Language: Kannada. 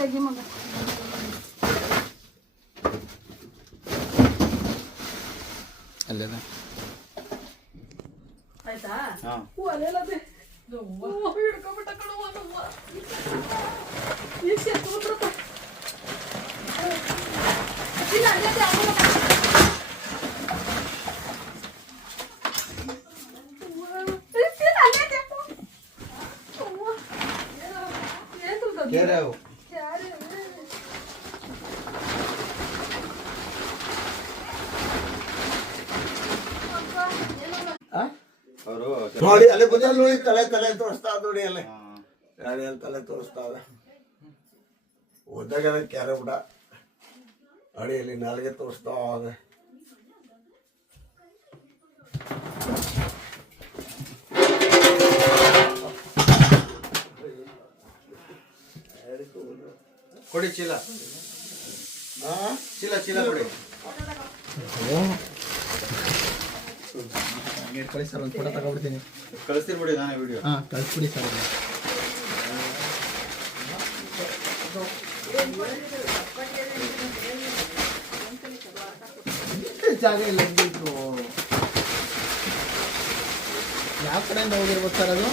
ತೆಗಿ ಮಗ. ಅಲ್ಲೇದ ಆಯ್ತಾ? ಹಾಂ ಒಲೆಲದೆ ಹಿಡ್ಕೊಂಬಿಟ್ಟ ಕಣವ್ವ ನಮ್ಮ. ಈಗ ಸೇರ್ಕೊಂಡ್ಬಿಟ್ರಪ್ಪ. ಇಲ್ಲ ಅಲ್ಲೇ ಆಗಲ್ಲ. ನೋಡಿ ಅಲ್ಲಿ ಬಂದ ನೋಡಿ ತಲೆ ತೋರಿಸ್ತಾ ನೋಡಿ ಅಲ್ಲಿ ಗಾಡಿಯಲ್ಲಿ ತಲೆ ತೋರಿಸ್ತಾವ ಓದಾಗ ಕ್ಯಾರೆ ಬಿಡ ಅಡಿಯಲ್ಲಿ ನಾಲ್ಗೆ ತೋರಿಸ್ತಾವ ಕೊಡಿ ಚೀಲ ಚೀಲ ಚೀಲ ಕೊಡಿ ಕಳಿಸಿ ಸರ್ ಒಂದು ಫೋಟೋ ತಗೊಬಿಡ್ತೀನಿ ಕಳಿಸ್ತಿರ್ಬಿಡಿ ನಾನೇ ವಿಡಿಯೋ ಹಾಂ ಕಳಿಸ್ಬಿಡಿ ಸರ್ ಜಾಗ ಇಲ್ಲ ಯಾವ ಕಡೆಯಿಂದ ಹೋಗಿರ್ಬೋದು ಸರ್ ಅದು